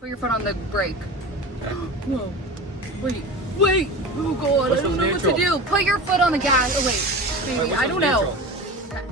Put your foot on the brake. Okay. Whoa. Wait. Oh God, I don't know what to do. Put your foot on the gas. Oh wait, baby, I don't know. Okay.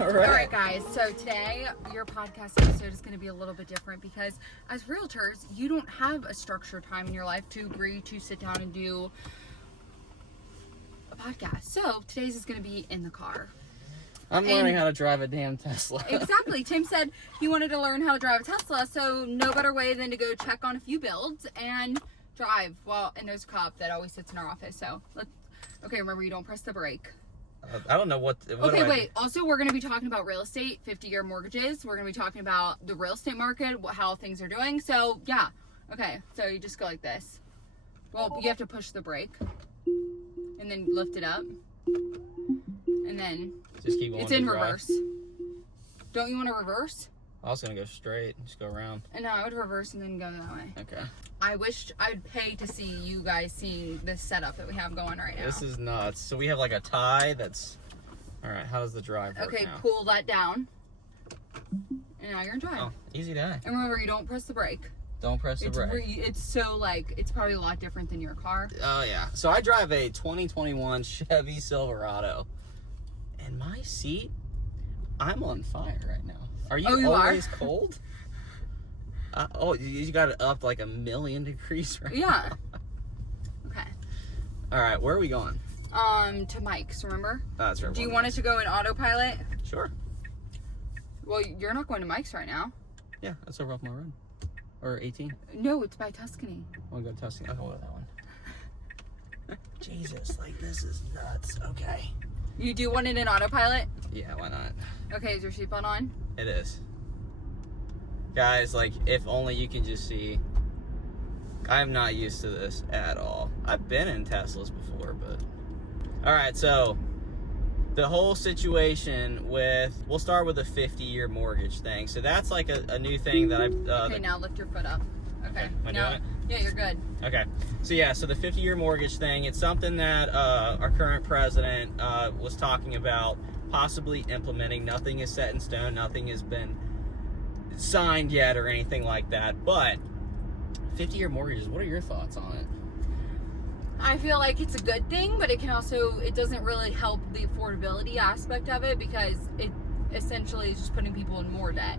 All right, guys. So today, your podcast episode is going to be a little bit different because as realtors, you don't have a structured time in your life to agree to sit down and do a podcast. So today's is going to be in the car. I'm learning how to drive a damn Tesla. Exactly. Tim said he wanted to learn how to drive a Tesla, so no better way than to go check on a few builds and drive. Well, and there's a cop that always sits in our office, so okay, remember, you don't press the brake. I don't know what okay, wait. Also, we're going to be talking about real estate, 50-year mortgages. We're going to be talking about the real estate market, how things are doing. So, yeah. Okay, so you just go like this. Well, you have to push the brake and then lift it up. And then just keep going. It's in reverse. Don't you want to reverse? I was going to go straight and just go around. No, I would reverse and then go that way. Okay. I wished I'd pay to see you guys seeing this setup that we have going right now. This is nuts. So we have like a tie that's... Alright, how does the drive work now? Pull that down. And now you're in drive. Oh, easy day. And remember, you don't press the brake. Don't press the brake. It's so, it's probably a lot different than your car. Oh, yeah. So I drive a 2021 Chevy Silverado. And my seat, I'm on fire right now. Are you always cold? You got it up like 1,000,000 degrees right now. Yeah. Okay. All right, where are we going? To Mike's, remember? That's right. Do you want it to go in autopilot? Sure. Well, you're not going to Mike's right now. Yeah, that's over off my road. Or 18. No, it's by Tuscany. I want to go to Tuscany. I'll go with that one. Jesus, this is nuts. Okay. You do want it in autopilot? Yeah, why not? Okay, is your seatbelt on? It is. Guys, if only you can just see, I'm not used to this at all. I've been in Teslas before, but... Alright, so, the whole situation we'll start with a 50-year mortgage thing. So that's a new thing that I've... okay, now lift your foot up. Okay. Am I doing it? Yeah, you're good. Okay. So yeah, so the 50-year mortgage thing, it's something that our current president was talking about possibly implementing. Nothing is set in stone. Nothing has been signed yet or anything like that. But 50-year mortgages, what are your thoughts on it? I feel like it's a good thing, but it doesn't really help the affordability aspect of it because it essentially is just putting people in more debt.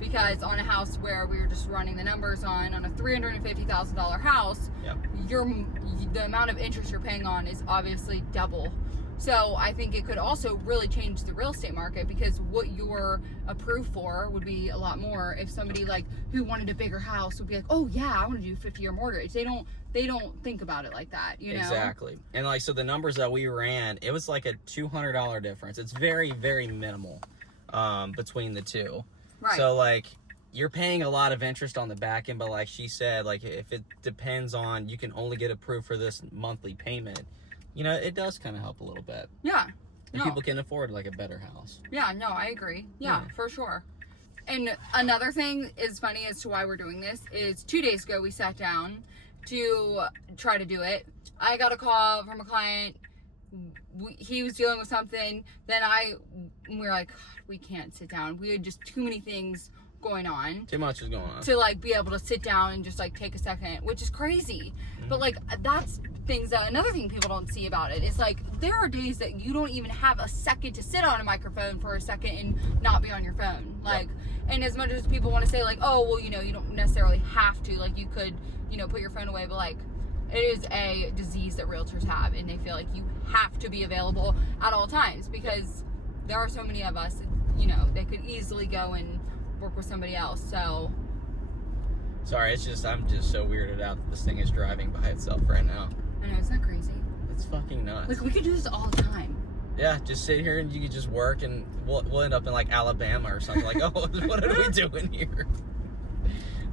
Because on a house where we were just running the numbers on a $350,000 house, yep, the amount of interest you're paying on is obviously double. So I think it could also really change the real estate market because what you're approved for would be a lot more if somebody who wanted a bigger house would be like, oh yeah, I want to do a 50-year mortgage. They don't think about it like that, you know? Exactly. And so the numbers that we ran, it was like a $200 difference. It's very, very minimal between the two. Right. So, you're paying a lot of interest on the back end, but like she said, if it depends on, you can only get approved for this monthly payment, it does kind of help a little bit. Yeah. And people can afford, a better house. Yeah, no, I agree. Yeah, for sure. And another thing is funny as to why we're doing this is 2 days ago we sat down to try to do it. I got a call from a client. He was dealing with something. Then we were like, we can't sit down. We had just too many things going on. Too much is going on. To be able to sit down and just take a second, which is crazy. Mm-hmm. But that's things that another thing people don't see about it is there are days that you don't even have a second to sit on a microphone for a second and not be on your phone. Yep. And as much as people want to say oh well, you don't necessarily have to, you could, put your phone away, but it is a disease that realtors have, and they feel like you have to be available at all times because there are so many of us, they could easily go and work with somebody else. So sorry, I'm just so weirded out that this thing is driving by itself right now. I know, isn't that crazy? It's fucking nuts. We could do this all the time. Yeah, just sit here and you could just work, and we'll end up in Alabama or something. Oh, what are we doing here?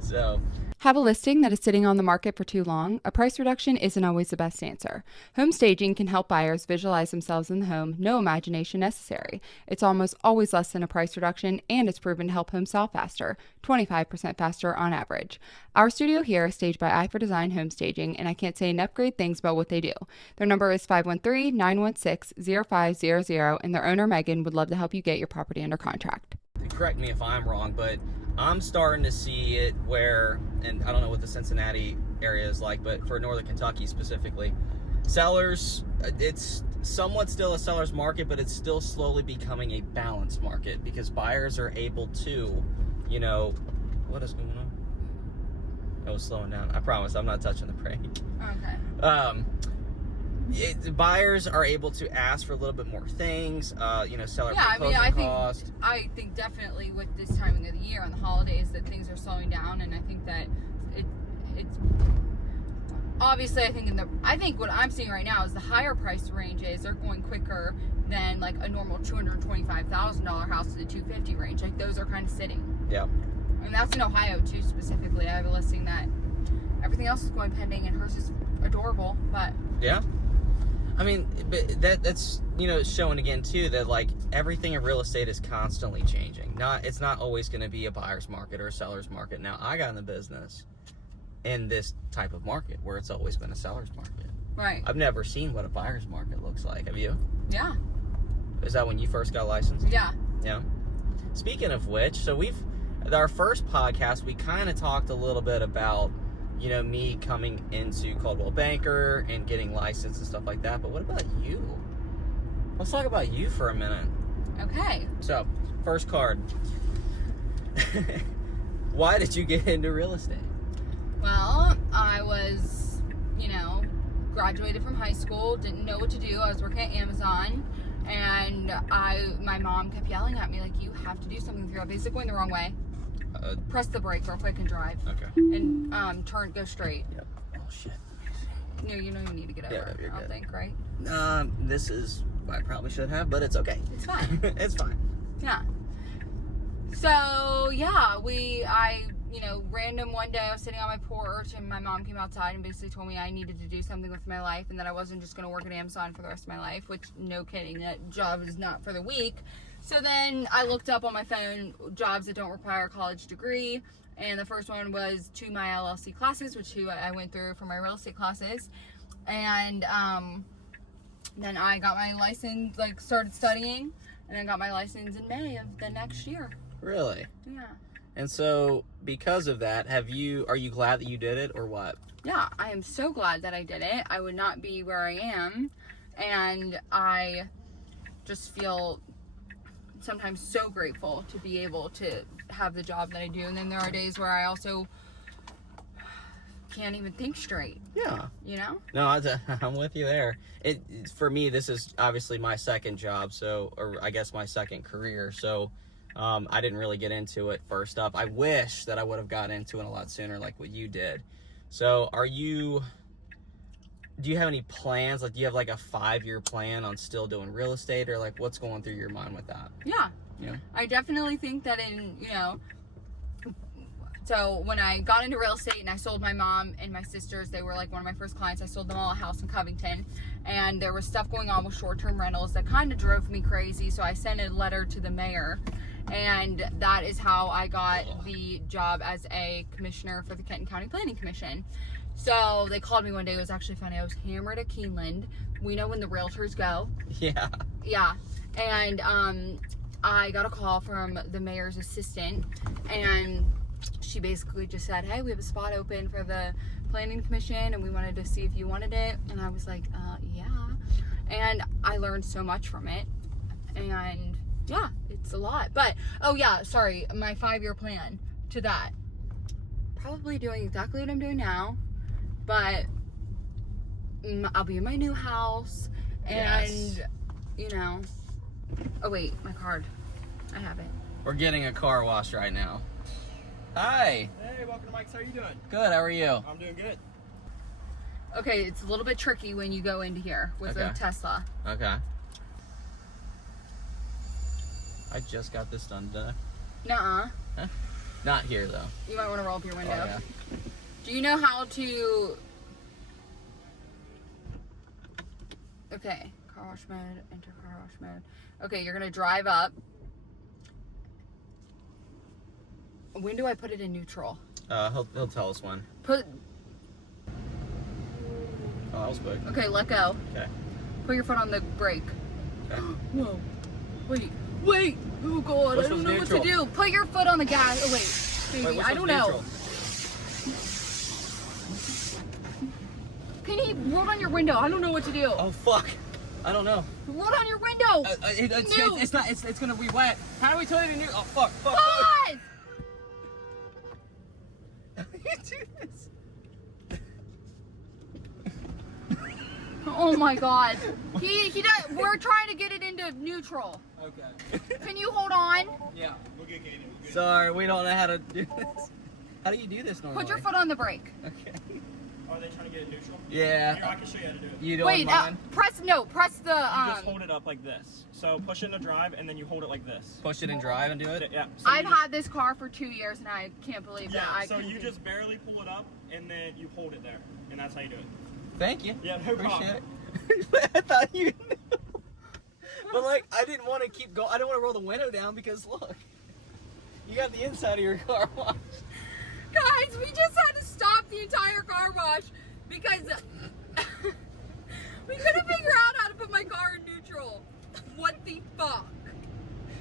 So Have a listing that is sitting on the market for too long? A price reduction isn't always the best answer. Home staging can help buyers visualize themselves in the home, no imagination necessary. It's almost always less than a price reduction, and it's proven to help homes sell faster, 25% faster on average. Our studio here is staged by i4Design Home Staging, and I can't say enough great things about what they do. Their number is 513-916-0500, and their owner, Megan, would love to help you get your property under contract. The correct me if I'm wrong, but I'm starting to see it where, and I don't know what the Cincinnati area is like, but for Northern Kentucky specifically, sellers, it's somewhat still a seller's market, but it's still slowly becoming a balanced market because buyers are able to, you know, what is going on? I was slowing down. I promise I'm not touching the brake. Okay. Buyers are able to ask for a little bit more things, you know, seller cost. I think definitely with this timing of the year and the holidays that things are slowing down, and I think that it's obviously I think what I'm seeing right now is the higher price ranges are going quicker than like a normal $225,000 house to the $250,000 range. Like those are kind of sitting. Yeah. And that's in Ohio too specifically. I have a listing that everything else is going pending and hers is adorable, but yeah. I mean, but that's, you know, showing again too that like everything in real estate is constantly changing. It's not always going to be a buyer's market or a seller's market. Now, I got in the business in this type of market where it's always been a seller's market. Right. I've never seen what a buyer's market looks like. Have you? Yeah. Is that when you first got licensed? Yeah. Yeah. Speaking of which, so our first podcast, we kind of talked a little bit about, you know, me coming into Coldwell Banker and getting licensed and stuff like that. But what about you? Let's talk about you for a minute. Okay. So, first card. Why did you get into real estate? Well, I was, you know, graduated from high school, didn't know what to do. I was working at Amazon, and my mom kept yelling at me, like, you have to do something with your life. Basically going the wrong way. Press the brake real quick and drive. Okay. And go straight. Yep. Oh, shit. No, you know you need to get over. Yeah, you're good. I think, right? This is, I probably should have, but it's okay. It's fine. It's fine. Yeah. So, yeah, you know, random one day I was sitting on my porch and my mom came outside and basically told me I needed to do something with my life and that I wasn't just going to work at Amazon for the rest of my life, which, no kidding, that job is not for the weak. So then I looked up on my phone jobs that don't require a college degree, and the first one was 2 My LLC classes, which I went through for my real estate classes, and then I got my license, like started studying, and I got my license in May of the next year. Really? Yeah. And so, because of that, are you glad that you did it, or what? Yeah, I am so glad that I did it. I would not be where I am, and I just feel sometimes so grateful to be able to have the job that I do. And then there are days where I also can't even think straight. Yeah. You know? No, I'm with you there. For me, this is obviously my second job, or I guess my second career, so I didn't really get into it first up. I wish that I would have got into it a lot sooner like what you did. So do you have any plans? Like, do you have like a 5-year plan on still doing real estate, or like what's going through your mind with that? Yeah. Yeah. I definitely think that so when I got into real estate and I sold my mom and my sisters, they were like one of my first clients. I sold them all a house in Covington, and there was stuff going on with short-term rentals that kind of drove me crazy. So I sent a letter to the mayor, and that is how I got the job as a commissioner for the Kenton County Planning Commission. So they called me one day. It was actually funny. I was hammered at Keeneland. We know when the realtors go. Yeah. Yeah. And I got a call from the mayor's assistant, and she basically just said, hey, we have a spot open for the planning commission, and we wanted to see if you wanted it. And I was like, yeah. And I learned so much from it. And yeah, it's a lot. But, oh yeah, sorry, my 5-year plan to that. Probably doing exactly what I'm doing now. But I'll be in my new house, and yes. You know, oh wait, my card, I have it. We're getting a car wash right now. Hi. Hey, welcome to Mike's. How are you doing? Good. How are you? I'm doing good. Okay, it's a little bit tricky when you go into here with a Tesla. Okay. I just got this done today. Nuh-uh. Huh? Not here though. You might want to roll up your window. Oh, yeah. Do you know how to... Okay, car wash mode, enter car wash mode. Okay, you're gonna drive up. When do I put it in neutral? He'll tell us when. Oh, that was quick. Okay, let go. Okay. Put your foot on the brake. Okay. Whoa. Wait. Wait. Oh God, I don't know what to do. Put your foot on the gas. Oh wait, baby, I don't know. Can he roll down your window? I don't know what to do. Oh fuck. I don't know. Roll down your window. It's not. It's gonna be wet. How do we turn it in? Oh fuck. Fuck. Pause. How do you do this? Oh my God. He does. We're trying to get it into neutral. Okay. Can you hold on? Yeah. Sorry, we don't know how to do this. How do you do this normally? Put your foot on the brake. Okay. Are they trying to get it neutral? Yeah. Here, I can show you how to do it. You don't Wait, mind? press the You just hold it up like this. So push it into drive and then you hold it like this. Push it and drive and do it? Yeah. So I've had this car for 2 years and I can't believe that I so couldn't you do- just barely pull it up and then you hold it there. And that's how you do it. Thank you. Yeah, no Appreciate problem. it. I thought you knew. But like, I didn't want to keep going. I didn't want to roll the window down because look, you got the inside of your car washed. Guys, we just had to stop the entire car wash because we couldn't figure out how to put my car in neutral. What the fuck?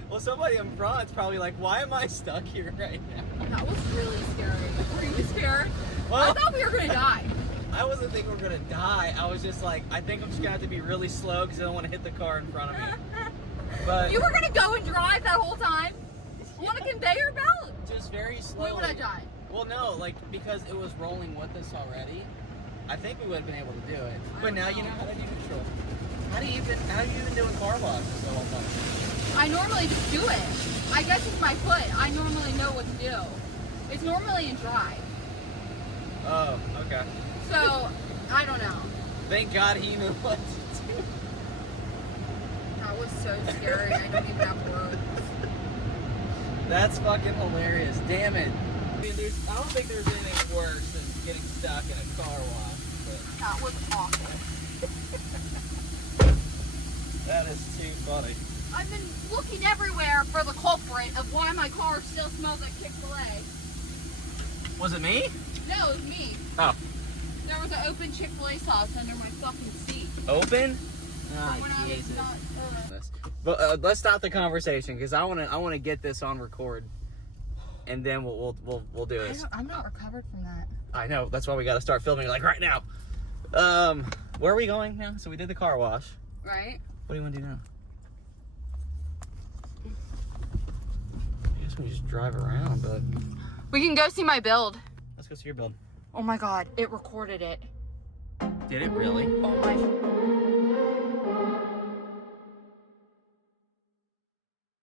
Well, somebody in front's probably like, why am I stuck here right now? That was really scary. Were you scared? Well, I thought we were gonna die. I wasn't thinking we were gonna die. I was just like, I think I'm just gonna have to be really slow because I don't want to hit the car in front of me. But You were gonna go and drive that whole time on a conveyor belt. just very slowly. Why would I die? Well, no, like because it was rolling with us already. I think we would have been able to do it. But now you know how to do neutral. How do you even doing car washes the whole time? I normally just do it. I guess it's my foot. I normally know what to do. It's normally in drive. Oh, okay. So, I don't know. Thank God he knew what to do. That was so scary. I don't even have words. That's fucking hilarious. Damn it. I mean, I don't think there's anything worse than getting stuck in a car wash. But That was awful. that is too funny. I've been looking everywhere for the culprit of why my car still smells like Chick-fil-A. Was it me? No, it was me. Oh. There was an open Chick-fil-A sauce under my fucking seat. Open? When I was not, But let's stop the conversation because I want to get this on record, and then we'll do this. I'm not recovered from that. I know, that's why we got to start filming like right now. Where are we going now? So we did the car wash. Right? What do you want to do now? I guess we just drive around, but We can go see my build. let's go see your build. Oh my God, it recorded it. Did it really? Oh my.